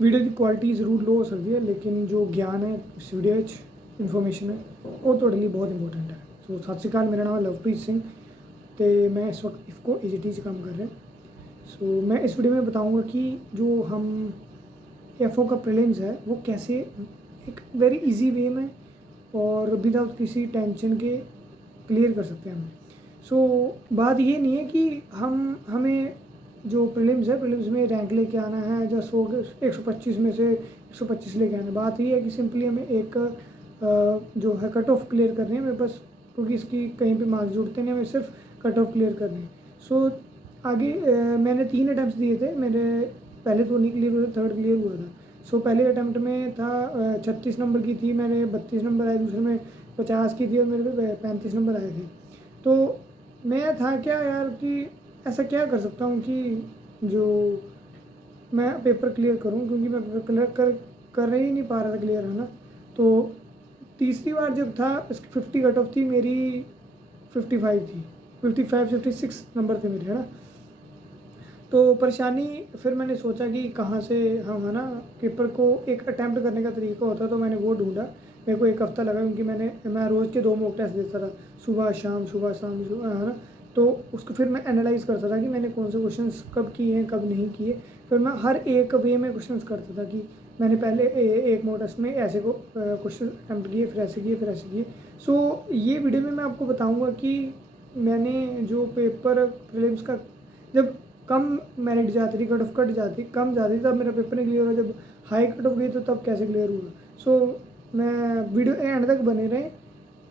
Video की quality ज़रूर लो हो सकती है, लेकिन जो ज्ञान है इस वीडियो इन्फॉर्मेशन है वो ਤੁਹਾਡੇ ਲਈ बहुत इंपॉर्टेंट है। सो सत श्री अकाल, मेरा नाम है लवप्रीत सिंह तो मैं इस वक्त इफ़को AGT से काम कर रहे हैं। सो मैं इस वीडियो में बताऊंगा कि जो हम FO का प्रीलिम्स है वो कैसे एक वेरी इजी वे में और विदाउट किसी टेंशन के क्लियर कर सकते हैं हम। सो बात ये नहीं है कि हमें जो प्रीलिम्स है प्रीलिम्स में रैंक लेके आना है या 125 में से 125 लेके आना है। बात ये है कि सिंपली हमें एक जो है कट ऑफ क्लियर करनी है मेरे पास, क्योंकि इसकी कहीं पे मार्क्स जुड़ते नहीं, हमें सिर्फ कट ऑफ क्लियर करनी है। सो आगे मैंने 3 अटैम्प्ट दिए थे, मेरे पहले तो नहीं क्लियर हुआ था, थर्ड क्लियर हुआ था। सो पहले अटैम्प्ट में था 36 नंबर की थी, मैंने 32 नंबर आए, दूसरे में 50 की थी और मेरे पे 35 नंबर आए थे। तो मैं था क्या यार कि ऐसा क्या कर सकता हूँ कि जो मैं पेपर क्लियर करूँ, क्योंकि मैं पेपर क्लियर कर ही नहीं पा रहा था क्लियर, है ना। तो तीसरी बार जब था इसकी 50 कट ऑफ थी, मेरी 55 थी, 56 नंबर थे मेरे, है ना। तो परेशानी फिर मैंने सोचा कि कहाँ से हम, है ना, पेपर को एक अटैम्प्ट करने का तरीका होता, तो मैंने वो ढूंढा। मेरे को 1 हफ़्ता लगा, क्योंकि मैं रोज़ के 2 मॉक टेस्ट देता था, सुबह शाम है ना। तो उसको फिर मैं एनालाइज करता था कि मैंने कौन से क्वेश्चंस कब किए हैं कब नहीं किए। फिर मैं हर एक वे में क्वेश्चंस करता था कि मैंने पहले एक मॉक टेस्ट में ऐसे को क्वेश्चन अटैम्प्ट किए, फिर ऐसे किए, फिर ऐसे किए। सो ये वीडियो में मैं आपको बताऊँगा कि मैंने जो पेपर प्रीलिम्स का जब कम मेरिट जाती थी, कट ऑफ कट जाती कम जाती तब मेरा पेपर नहीं क्लियर हुआ, जब हाई कट ऑफ गई तो तब कैसे क्लियर हुआ। सो मैं वीडियो एंड तक बने रहें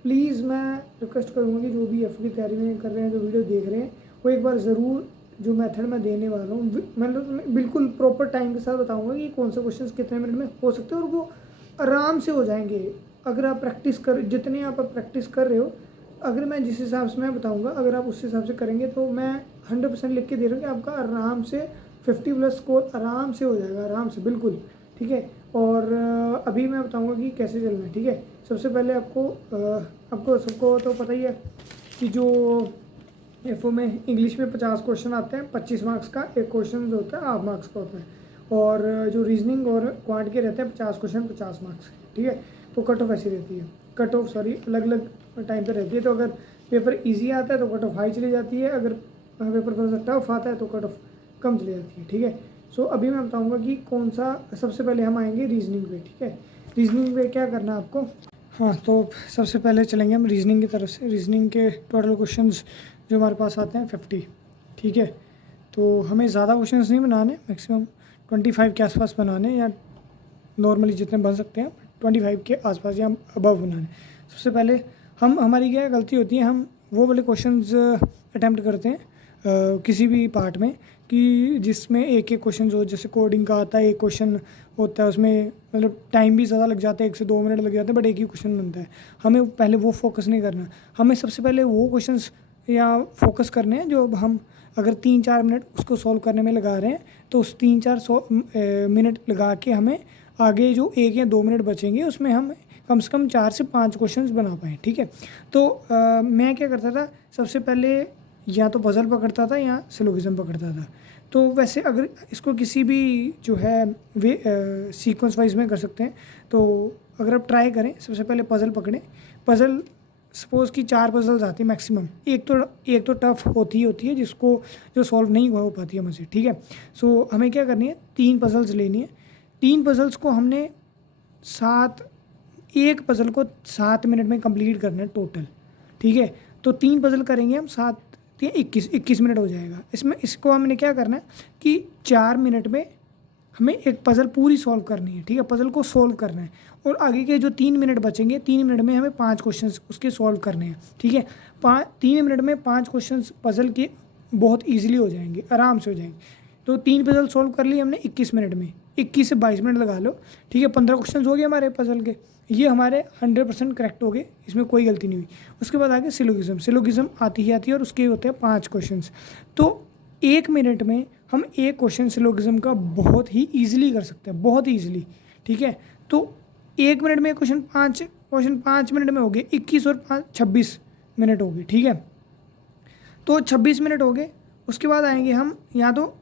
प्लीज़। मैं रिक्वेस्ट करूँगा कि जो भी FO की तैयारी में कर रहे हैं, जो वीडियो देख रहे हैं, वो एक बार ज़रूर जो मेथड मैं देने वाला हूँ मैं बिल्कुल प्रॉपर टाइम के साथ बताऊँगा कि कौन से क्वेश्चन कितने मिनट में हो सकते हैं और वो आराम से हो जाएंगे। अगर आप जितने आप प्रैक्टिस कर रहे हो, अगर मैं जिस हिसाब से मैं बताऊंगा, अगर आप उस हिसाब से करेंगे तो मैं 100% लिख के दे रहा हूँ कि आपका आराम से 50+ स्कोर आराम से हो जाएगा, आराम से, बिल्कुल ठीक है। और अभी मैं बताऊंगा कि कैसे चलना है, ठीक है। सबसे पहले आपको सबको तो पता ही है कि जो FO में इंग्लिश में 50 क्वेश्चन आते हैं, 25 मार्क्स का एक क्वेश्चन जो होता है हाफ मार्क्स का होता है, और जो रीजनिंग और क्वांट के रहते हैं 50 क्वेश्चन 50 मार्क्स, ठीक है। तो कट ऑफ ऐसी रहती है, कट ऑफ अलग अलग टाइम पे रहती है। तो अगर पेपर इजी आता है तो कट ऑफ हाई चली जाती है, अगर पेपर थोड़ा सा टफ आता है तो कट ऑफ कम चली जाती है, ठीक है। सो अभी मैं बताऊंगा कि कौन सा, सबसे पहले हम आएंगे रीजनिंग पे, ठीक है। रीजनिंग पे क्या करना है आपको। हाँ, तो सबसे पहले चलेंगे हम रीजनिंग की तरफ से। रीजनिंग के टोटल क्वेश्चंस जो हमारे पास आते हैं 50, ठीक है। तो हमें ज़्यादा क्वेश्चंस नहीं बनाने, मैक्सिमम 25 के आसपास बनाने, या नॉर्मली जितने बन सकते हैं 25 के आसपास या अबव बनाने। सबसे पहले हमारी क्या गलती होती है, हम वो वाले क्वेश्चंस अटैम्प्ट करते हैं किसी भी पार्ट में कि जिसमें एक एक क्वेश्चन हो, जैसे कोडिंग का आता है एक क्वेश्चन होता है, उसमें मतलब टाइम भी ज़्यादा लग जाता है, 1 से 2 मिनट लग जाते हैं, बट एक ही क्वेश्चन बनता है। हमें पहले वो फोकस नहीं करना, हमें सबसे पहले वो क्वेश्चंस या फोकस करने हैं जो हम अगर 3-4 मिनट उसको सॉल्व करने में लगा रहे हैं, तो उस 3-4 मिनट लगा के हमें आगे जो 1 या 2 मिनट बचेंगे उसमें हम कम से कम 4 से 5 क्वेश्चंस बना पाएँ, ठीक है। तो मैं क्या करता था, सबसे पहले या तो पजल पकड़ता था या सिलोगिज्म पकड़ता था। तो वैसे अगर इसको किसी भी जो है वे सीक्वेंस वाइज में कर सकते हैं। तो अगर आप ट्राई करें, सबसे पहले पजल पकड़ें। पजल सपोज़ कि 4 पजल्स आती है मैक्सिमम, एक तो टफ होती है जिसको जो सॉल्व नहीं हो पाती है मुझसे, ठीक है। सो हमें क्या करनी है, 3 पजल्स लेनी है। 3 पजल्स को हमने एक पजल को 7 मिनट में कंप्लीट करना है टोटल, ठीक है। तो 3 पजल करेंगे हम, 7 या 21 मिनट हो जाएगा। इसको हमने क्या करना है कि 4 मिनट में हमें एक पजल पूरी सॉल्व करनी है, ठीक है। पजल को सॉल्व करना है और आगे के जो 3 मिनट बचेंगे, 3 मिनट में हमें 5 क्वेश्चन उसके सॉल्व करने हैं, ठीक है। 3 मिनट में 5 क्वेश्चन पजल के बहुत ईजिली हो जाएंगे, आराम से हो जाएंगे। तो 3 पजल सॉल्व कर लिए हमने 21 मिनट में, 21 से 22 मिनट लगा लो, ठीक है। 15 क्वेश्चन हो गए हमारे पजल के, ये हमारे 100% करेक्ट हो गए, इसमें कोई गलती नहीं हुई। उसके बाद आगे सिलोगिज्म आती ही आती है और उसके होते हैं 5 क्वेश्चन। तो 1 मिनट में हम एक क्वेश्चन सिलोगिज्म का बहुत ही ईजिली कर सकते हैं, बहुत ही ईजिली, ठीक है। तो 1 मिनट में क्वेश्चन 5 मिनट में हो गए, 21 और 5 26 मिनट हो गए, ठीक है। तो 26 मिनट हो गए। उसके बाद आएंगे हम, या तो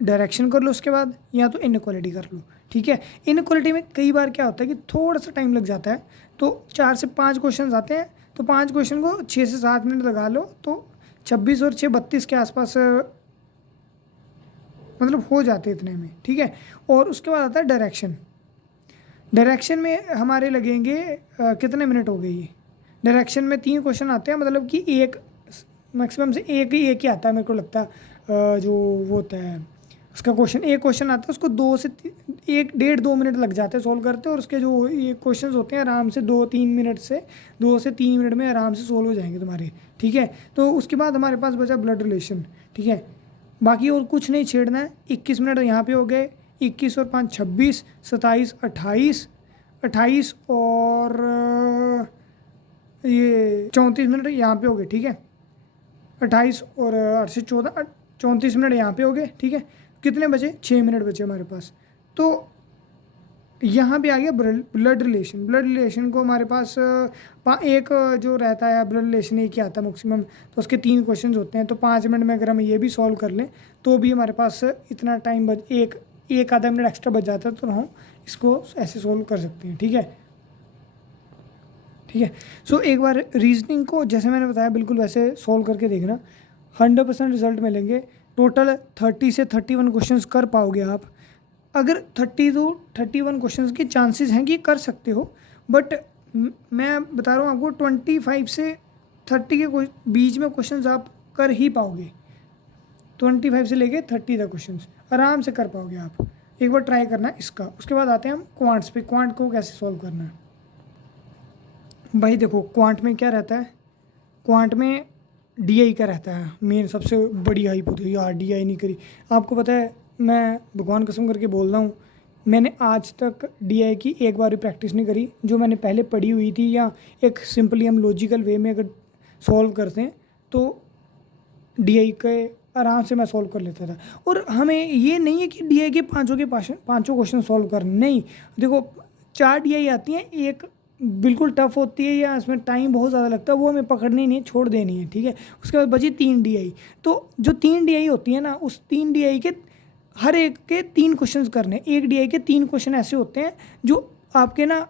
डायरेक्शन कर लो उसके बाद, या तो इनक्वालिटी कर लो, ठीक है। इनइक्वालिटी में कई बार क्या होता है कि थोड़ा सा टाइम लग जाता है, तो 4 से 5 क्वेश्चन आते हैं, तो 5 क्वेश्चन को 6 से 7 मिनट लगा लो, तो 26 और 6 32 के आसपास मतलब हो जाते इतने में, ठीक है। और उसके बाद आता है डायरेक्शन। डायरेक्शन में हमारे लगेंगे कितने मिनट हो गए ये। डायरेक्शन में 3 क्वेश्चन आते हैं, मतलब कि एक मैक्सिमम से एक ही आता है मेरे को लगता है, जो वो होता है उसका क्वेश्चन, एक क्वेश्चन आता है उसको 2 से 1 डेढ़ 2 मिनट लग जाते हैं सोल्व करते हैं, और उसके जो ये क्वेश्चंस होते हैं आराम से 2-3 मिनट से 2 से 3 मिनट में आराम से सोल्व हो जाएंगे तुम्हारे, ठीक है। तो उसके बाद हमारे पास बचा ब्लड रिलेशन, ठीक है। बाकी और कुछ नहीं छेड़ना है। 21 मिनट यहाँ पे हो गए, 21 और 5 26, 27 28, 28 और ये 34 मिनट यहाँ पे हो गए, ठीक है। 28 और 8 से 14 34 मिनट यहाँ पे हो गए, ठीक है। कितने बचे? 6 मिनट बचे हमारे पास। तो यहाँ पे आ गया ब्लड रिलेशन। ब्लड रिलेशन को हमारे पास एक जो रहता है ब्लड रिलेशन एक ही आता है मैक्सिमम, तो उसके 3 क्वेश्चन होते हैं, तो 5 मिनट में अगर हम ये भी सॉल्व कर लें तो भी हमारे पास इतना टाइम एक आधा मिनट एक्स्ट्रा बच जाता है, तो हम इसको ऐसे सॉल्व कर सकते हैं, ठीक है। ठीक है। सो एक बार रीजनिंग को जैसे मैंने बताया बिल्कुल वैसे सॉल्व करके देखना, 100% रिजल्ट मिलेंगे। टोटल 30 से 31 क्वेश्चंस कर पाओगे आप। अगर 30 to 31 क्वेश्चंस के चांसेस हैं कि कर सकते हो, बट मैं बता रहा हूँ आपको 25 से 30 के बीच में क्वेश्चंस आप कर ही पाओगे। 25 से लेके 30 तक क्वेश्चंस आराम से कर पाओगे आप। एक बार ट्राई करना इसका। उसके बाद आते हैं हम क्वांट्स पे। क्वांट को कैसे सॉल्व करना है भाई। देखो क्वांट में क्या रहता है, क्वांट में डीआई का रहता है मेन सबसे बड़ी हाइप होती है यार, डीआई नहीं करी। आपको पता है मैं भगवान कसम करके बोल रहा हूँ, मैंने आज तक डीआई की एक बार भी प्रैक्टिस नहीं करी। जो मैंने पहले पढ़ी हुई थी या एक सिंपली हम लॉजिकल वे में अगर सॉल्व करते हैं तो डीआई के आराम से मैं सॉल्व कर लेता था। और हमें ये नहीं है कि डीआई के पाँचों क्वेश्चन सॉल्व करने, नहीं। देखो 4 डीआई आती हैं, एक बिल्कुल टफ होती है या इसमें टाइम बहुत ज़्यादा लगता है, वो हमें पकड़नी नहीं है, छोड़ देनी है, ठीक है। उसके बाद बची 3 डीआई। तो जो 3 डीआई होती है ना, उस 3 डीआई के हर एक के 3 क्वेश्चन करने। एक डीआई के 3 क्वेश्चन ऐसे होते हैं जो आपके ना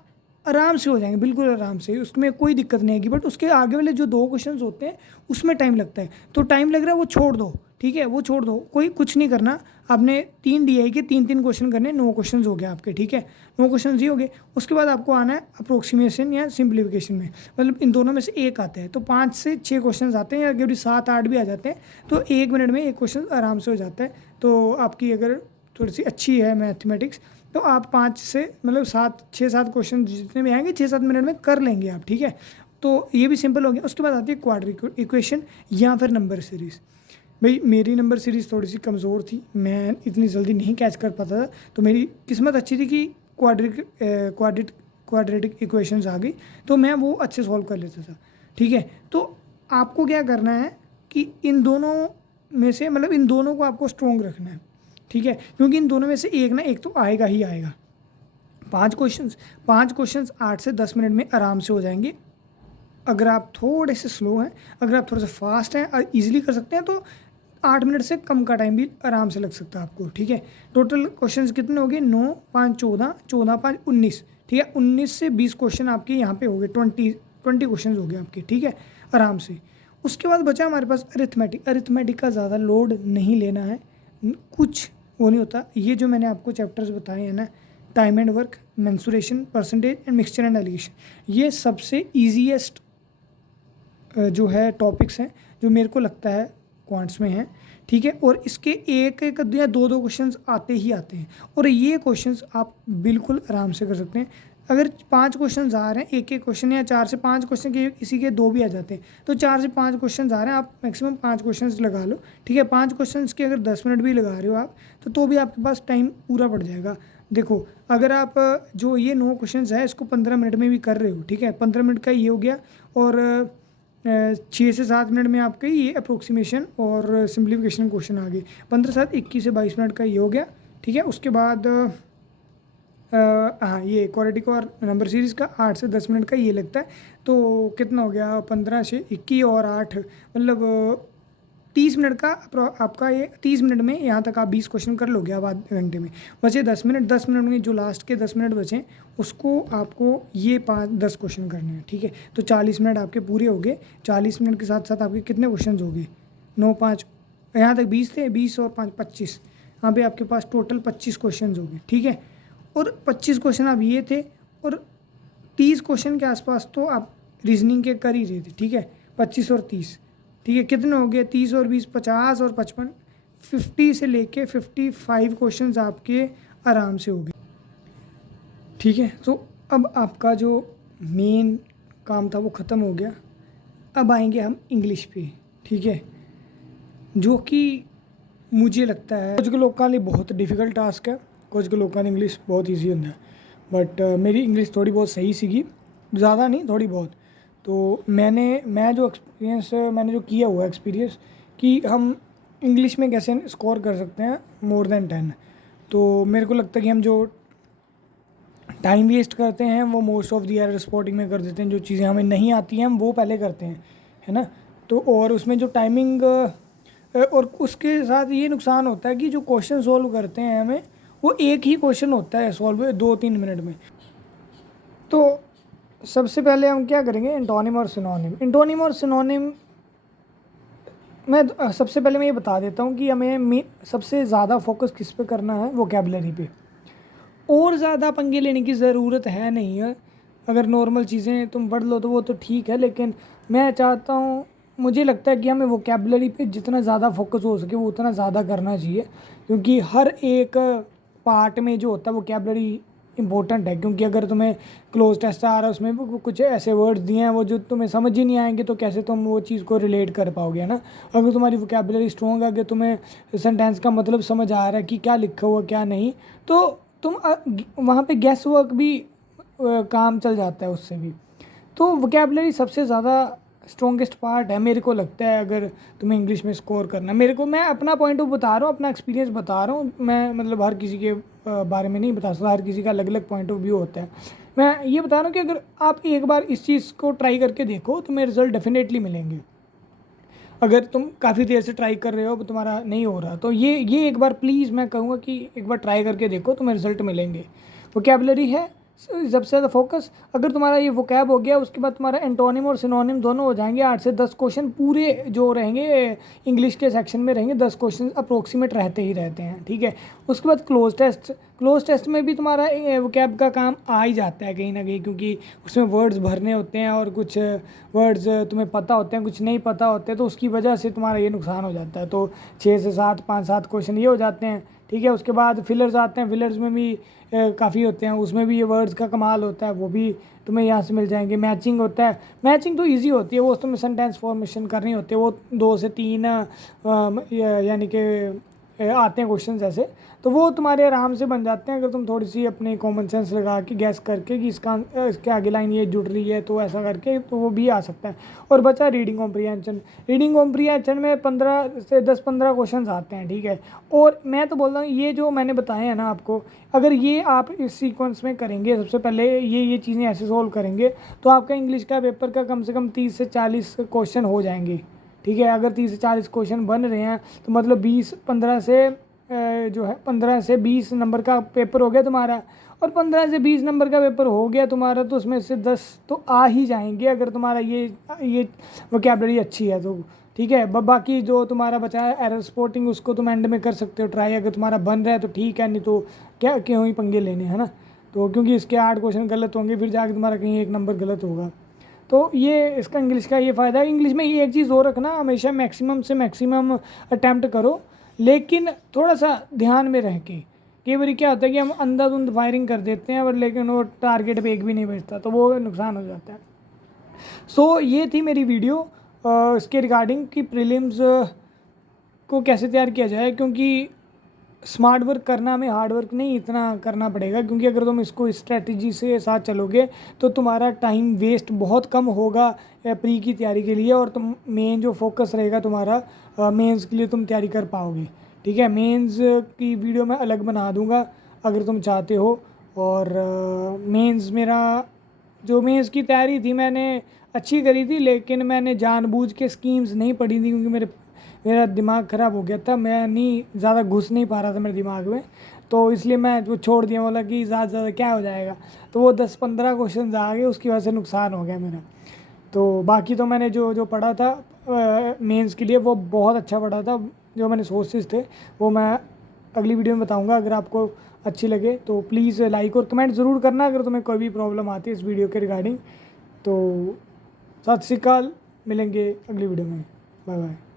आराम से हो जाएंगे, बिल्कुल आराम से, उसमें कोई दिक्कत नहीं आएगी। बट उसके आगे वाले जो 2 क्वेश्चन होते हैं उसमें टाइम लगता है, तो टाइम लग रहा है वो छोड़ दो, ठीक है, वो छोड़ दो, कोई कुछ नहीं करना। आपने 3 डीआई के 3 क्वेश्चन करने, 9 क्वेश्चन हो गए आपके, ठीक है। 9 क्वेश्चन ही हो गए। उसके बाद आपको आना है अप्रोक्सीमेशन या सिंप्लीफिकेशन में, मतलब इन दोनों में से एक आता है। तो 5 से 6 क्वेश्चन आते हैं, या अगर 7-8 भी आ जाते हैं तो 1 मिनट में एक क्वेश्चन आराम से हो जाता है। तो आपकी अगर थोड़ी सी अच्छी है मैथमेटिक्स तो आप 5 से मतलब 6-7 क्वेश्चन जितने भी आएंगे 6-7 मिनट में कर लेंगे आप, ठीक है। तो ये भी सिंपल हो गया। उसके बाद आती है क्वाड्रेटिक इक्वेशन या फिर नंबर सीरीज़। भाई मेरी नंबर सीरीज़ थोड़ी सी कमज़ोर थी, मैं इतनी जल्दी नहीं कैच कर पाता था, तो मेरी किस्मत अच्छी थी कि क्वाड्रेटिक इक्वेशंस आ गई, तो मैं वो अच्छे सॉल्व कर लेता था, ठीक है। तो आपको क्या करना है कि इन दोनों में से मतलब इन दोनों को आपको स्ट्रॉन्ग रखना है, ठीक है, क्योंकि इन दोनों में से एक ना एक तो आएगा ही आएगा। 5 क्वेश्चंस 8 से 10 मिनट में आराम से हो जाएंगे। अगर आप थोड़े से स्लो हैं, अगर आप थोड़े से फास्ट हैं और ईजिली कर सकते हैं तो 8 मिनट से कम का टाइम भी आराम से लग सकता है आपको, ठीक है। टोटल क्वेश्चंस कितने हो गए? 9, 5, 14, 14, 5, 19, ठीक है। 19 से 20 क्वेश्चन आपके यहाँ पे हो गए, 20 क्वेश्चन हो गए आपके, ठीक है, आराम से। उसके बाद बचा हमारे पास अरिथमेटिक का ज़्यादा लोड नहीं लेना है, कुछ वो नहीं होता। ये जो मैंने आपको चैप्टर्स बताए हैं ना, time and work, mensuration, percentage and mixture and allegation, ये सबसे ईजीएस्ट जो है टॉपिक्स हैं जो मेरे को लगता है क्वांट्स में हैं, ठीक है। और इसके एक या दो क्वेश्चंस आते ही आते हैं, और ये क्वेश्चंस आप बिल्कुल आराम से कर सकते हैं। अगर 5 क्वेश्चन आ रहे हैं, एक क्वेश्चन या 4 से 5 क्वेश्चन के किसी के 2 भी आ जाते हैं, तो 4 से 5 क्वेश्चन आ रहे हैं, आप मैक्सिमम 5 क्वेश्चन लगा लो, ठीक है। 5 क्वेश्चन के अगर 10 मिनट भी लगा रहे हो आप, तो भी आपके पास टाइम पूरा पड़ जाएगा। देखो अगर आप जो ये 9 क्वेश्चन है इसको 15 मिनट में भी कर रहे हो, ठीक है, 15 मिनट का ये हो गया, और 6 से 7 मिनट में आपके ये अप्रोक्सीमेशन और सिंप्लीफिकेशन क्वेश्चन आ गए। 15 7 21 से 22 मिनट का ये हो गया, ठीक है। उसके बाद हाँ ये क्वाड्रेटिक और नंबर सीरीज़ का 8 से 10 मिनट का ये लगता है। तो कितना हो गया? 15 से 21 और 8 मतलब 30 मिनट का आपका ये 30 मिनट में यहाँ तक आप 20 क्वेश्चन कर लोगे, अब आधे घंटे में बचे 10 मिनट। 10 मिनट में जो लास्ट के 10 मिनट बचे उसको आपको ये 5-10 क्वेश्चन करने हैं, ठीक है। तो 40 मिनट आपके पूरे हो गए। 40 मिनट के साथ साथ आपके कितने क्वेश्चन हो गए? 9 5 यहाँ तक 20 थे, 20 और 5 25, यहाँ पे आपके पास टोटल 25 क्वेश्चन हो गए, ठीक है। और 25 क्वेश्चन अब ये थे, और 30 क्वेश्चन के आसपास तो आप रीजनिंग के कर ही रहे थे, ठीक है। 25 और 30, ठीक है, कितने हो गए? 30 और 20 50 और 55, 50 से लेके 55 क्वेश्चंस आपके आराम से हो गए, ठीक है। तो अब आपका जो मेन काम था वो ख़त्म हो गया। अब आएंगे हम इंग्लिश पे, ठीक है, जो कि मुझे लगता है कुछ के लोगों लिए बहुत डिफ़िकल्ट टास्क है, कुछ के लोगों ने इंग्लिश बहुत ईजी होता है। बट मेरी इंग्लिश थोड़ी बहुत सही सीखी, ज़्यादा नहीं, थोड़ी बहुत। तो मैं जो किया हुआ एक्सपीरियंस कि हम इंग्लिश में कैसे स्कोर कर सकते हैं मोर देन 10। तो मेरे को लगता है कि हम जो टाइम वेस्ट करते हैं वो most of the year sporting में कर देते हैं। जो चीज़ें हमें नहीं आती हैं हम वो पहले करते हैं, है ना। तो और उसमें जो टाइमिंग और उसके साथ ये नुकसान होता है कि जो क्वेश्चन सॉल्व करते हैं हमें, वो एक ही क्वेश्चन होता है सॉल्व 2-3 मिनट में। तो सबसे पहले हम क्या करेंगे? एंटोनिम और सिनोनिम। एंटोनिम और सिनोनिम मैं सबसे पहले मैं ये बता देता हूँ कि हमें सबसे ज़्यादा फोकस किस पे करना है? वोकैबुलरी पे। और ज़्यादा पंगे लेने की ज़रूरत है नहीं है। अगर नॉर्मल चीज़ें तुम पढ़ लो तो वो तो ठीक है, लेकिन मैं चाहता हूँ, मुझे लगता है कि हमें वोकैबुलरी पे जितना ज़्यादा फोकस हो सके वो उतना ज़्यादा करना चाहिए, क्योंकि हर एक पार्ट में जो होता है वोकैबुलरी इंपॉर्टेंट है। क्योंकि अगर तुम्हें क्लोज टेस्ट आ रहा है उसमें भी कुछ ऐसे वर्ड्स दिए हैं वो जो तुम्हें समझ ही नहीं आएंगे, तो कैसे तुम वो चीज़ को रिलेट कर पाओगे, है ना। अगर तुम्हारी वोकैबुलरी स्ट्रॉन्ग है, अगर तुम्हें सेंटेंस का मतलब समझ आ रहा है कि क्या लिखा हुआ क्या नहीं, तो तुम वहाँ पे गैस वर्क भी काम चल जाता है उससे भी। तो वोकैबुलरी सबसे ज़्यादा स्ट्रॉन्गेस्ट पार्ट है मेरे को लगता है, अगर तुम्हें इंग्लिश में स्कोर करना। मैं अपना पॉइंट ऑफ बता रहा हूँ, अपना एक्सपीरियंस बता रहा हूँ। मैं मतलब हर किसी के बारे में नहीं बता सकता, हर किसी का अलग अलग पॉइंट ऑफ व्यू होता है। मैं ये बता रहा हूँ कि अगर आप एक बार इस चीज़ को ट्राई करके देखो तुम्हें रिजल्ट डेफिनेटली मिलेंगे। अगर तुम काफ़ी देर से ट्राई कर रहे हो तुम्हारा नहीं हो रहा, तो ये एक बार प्लीज़ मैं कहूँगा कि एक बार ट्राई करके देखो, तुम्हें रिजल्ट मिलेंगे। वोकैबुलरी है सबसे ज़्यादा फोकस। अगर तुम्हारा ये वोकैब हो गया, उसके बाद तुम्हारा एंटोनिम और सिनोनिम दोनों हो जाएंगे। 8 से 10 क्वेश्चन पूरे जो रहेंगे इंग्लिश के सेक्शन में रहेंगे, 10 क्वेश्चन अप्रोक्सीमेट रहते ही रहते हैं, ठीक है। उसके बाद क्लोज टेस्ट में भी तुम्हारा वोकैब का काम आ ही जाता है कहीं ना कहीं, क्योंकि उसमें वर्ड्स भरने होते हैं और कुछ वर्ड्स तुम्हें पता होते हैं, कुछ नहीं पता होते, तो उसकी वजह से तुम्हारा ये नुकसान हो जाता है। तो 6 से 7 5-7 क्वेश्चन ये हो जाते हैं, ठीक है। उसके बाद फिलर्स आते हैं, फिलर्स में भी काफ़ी होते हैं, उसमें भी ये वर्ड्स का कमाल होता है, वो भी तुम्हें यहाँ से मिल जाएंगे। मैचिंग होता है, मैचिंग तो इजी होती है, वो तुम्हें सेंटेंस फॉर्मेशन करनी होती है, वो 2 से 3 यानी कि आते हैं क्वेश्चन ऐसे, तो वो तुम्हारे आराम से बन जाते हैं। अगर तुम थोड़ी सी अपने कॉमन सेंस लगा के गैस करके कि इसके आगे लाइन ये जुड़ रही है, तो ऐसा करके तो वो भी आ सकता है। और बचा रीडिंग कॉम्प्रीहेंशन में 15 से 10-15 क्वेश्चन आते हैं, ठीक है। और मैं तो बोल रहा हूँ ये जो मैंने बताए हैं ना आपको, अगर ये आप इस सीक्वेंस में करेंगे, सबसे पहले ये चीज़ें ऐसे सोल्व करेंगे, तो आपका इंग्लिश का पेपर का कम से कम 30 से 40 क्वेश्चन हो जाएंगे, ठीक है। अगर 30 से 40 क्वेश्चन बन रहे हैं तो मतलब 15 से 20 नंबर का पेपर हो गया तुम्हारा। और 15 से 20 नंबर का पेपर हो गया तुम्हारा, तो उसमें से 10 तो आ ही जाएंगे, अगर तुम्हारा ये वोकैबुलरी अच्छी है तो, ठीक है। बाकी जो तुम्हारा बचा है एरर स्पॉटिंग, उसको तुम एंड में कर सकते हो ट्राई, अगर तुम्हारा बन रहा है तो ठीक है, नहीं तो क्या क्यों ही पंगे लेने, है ना। तो क्योंकि इसके 8 क्वेश्चन गलत होंगे, फिर जाके तुम्हारा कहीं 1 नंबर गलत होगा। तो ये इसका इंग्लिश का ये फ़ायदा है। इंग्लिश में ये एक चीज़ और रखना, हमेशा मैक्सिमम से मैक्सिमम अटैम्प्ट करो, लेकिन थोड़ा सा ध्यान में रह के। कई बार क्या होता है कि हम अंधाधुंध फायरिंग कर देते हैं, और लेकिन वो टारगेट पे एक भी नहीं बचता, तो वो नुकसान हो जाता है। सो ये थी मेरी वीडियो इसके रिगार्डिंग कि प्रीलिम्स को कैसे तैयार किया जाए, क्योंकि स्मार्ट वर्क करना, हमें हार्ड वर्क नहीं इतना करना पड़ेगा, क्योंकि अगर तुम इसको स्ट्रेटजी से साथ चलोगे तो तुम्हारा टाइम वेस्ट बहुत कम होगा प्री की तैयारी के लिए, और तुम मेन जो फोकस रहेगा तुम्हारा मेंस के लिए तुम तैयारी कर पाओगे, ठीक है। मेंस की वीडियो मैं अलग बना दूंगा अगर तुम चाहते हो। और मेंस की तैयारी थी मैंने अच्छी करी थी, लेकिन मैंने जानबूझ के स्कीम्स नहीं पढ़ी थी, क्योंकि मेरा दिमाग ख़राब हो गया था, मैं नहीं ज़्यादा घुस नहीं पा रहा था मेरे दिमाग में, तो इसलिए मैं वो छोड़ दिया। बोला कि ज़्यादा से ज़्यादा क्या हो जाएगा, तो वो 10-15 क्वेश्चन आ गए, उसकी वजह से नुकसान हो गया मेरा। तो बाकी तो मैंने जो जो पढ़ा था मेंस के लिए वो बहुत अच्छा पढ़ा था। जो मैंने सोर्सेज थे वो मैं अगली वीडियो में बताऊंगा। अगर आपको अच्छी लगे तो प्लीज़ लाइक और कमेंट ज़रूर करना अगर तुम्हें कोई भी प्रॉब्लम आती है इस वीडियो के रिगार्डिंग। तो सत श्री अकाल, मिलेंगे अगली वीडियो में। Bye bye.